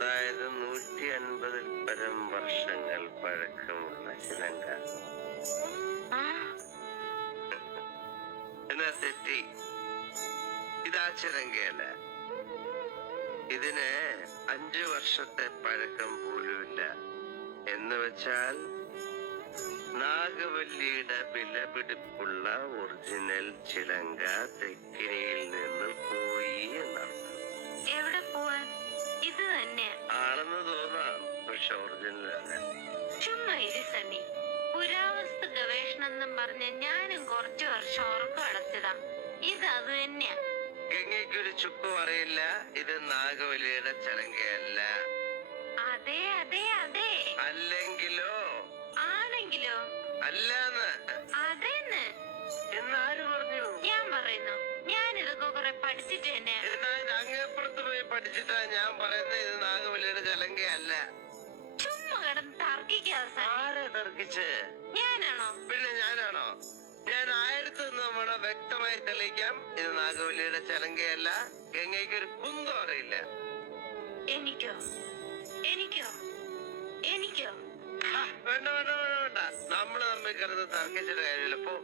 അതായത് 150 പരം വർഷങ്ങൾ പഴക്കമുള്ള ചിലങ്ക. എന്നാ തെറ്റി, ഇതാ ചിലങ്കയല്ല. ഇതിന് 5 വർഷത്തെ പഴക്കം പോലുമില്ല. എന്ന് വെച്ചാൽ നാഗവല്ലിയുടെ വിലപിടിപ്പുള്ള ഒറിജിനൽ ചിലങ്ക തെക്കിനിയിൽ നിന്ന് പോയി എന്നർത്ഥം. എവിടെ പോവാൻ? ഇത് തന്നെ ആണെന്ന് തോന്നാം, പക്ഷെ ഒറിജിനൽ അല്ല. ചുമ്മാ ഇരി സണ്ണി. പുരാവസ്തു ഗവേഷണം എന്നും പറഞ്ഞ് ഞാനും കുറച്ചു വർഷം ഉറക്കം അടച്ചതാ. ഇത് അത് തന്നെയാ. ഗംഗയ്ക്കൊരു ചുക്കും അറിയില്ല. ഇത് നാഗവല്ലിയുടെ ചിലങ്കയല്ല. അതെ അതെ അതെ. അല്ലെങ്കിലോ? ആണെങ്കിലോ? അല്ലാന്ന്. അതെന്ന് എന്നാര് പറഞ്ഞു? ഞാൻ പറയുന്നു. ഞാനിതൊക്കെ കുറെ പഠിച്ചിട്ട് തന്നെ. അങ്ങേപ്പുറത്ത് പോയി പഠിച്ചിട്ടാ ഞാൻ പറയുന്നത് ഇത് നാഗവല്ലിയുടെ ചിലങ്കയല്ല. ചുമ്മാ കിടന്ന് തർക്കിക്കാതെ. ആരെ തർക്കിച്ച്? ഞാനാണോ? പിന്നെ ഞാനാണോ? ഞാൻ 1001 തവണ വ്യക്തമായി തെളിയിക്കാം, ഇത് നാഗവല്ലിയുടെ ചിലങ്കയല്ല. ഗംഗയ്ക്ക് ഒരു കുന്തം അറിയില്ല. എനിക്കോ? എനിക്കോ? എനിക്കോ? വേണ്ട വേണ്ട വേണ്ട വേണ്ട, നമ്മള് തമ്മിൽ കിടന്ന് തർക്കിച്ചിട്ട് കാര്യമില്ല. പോ.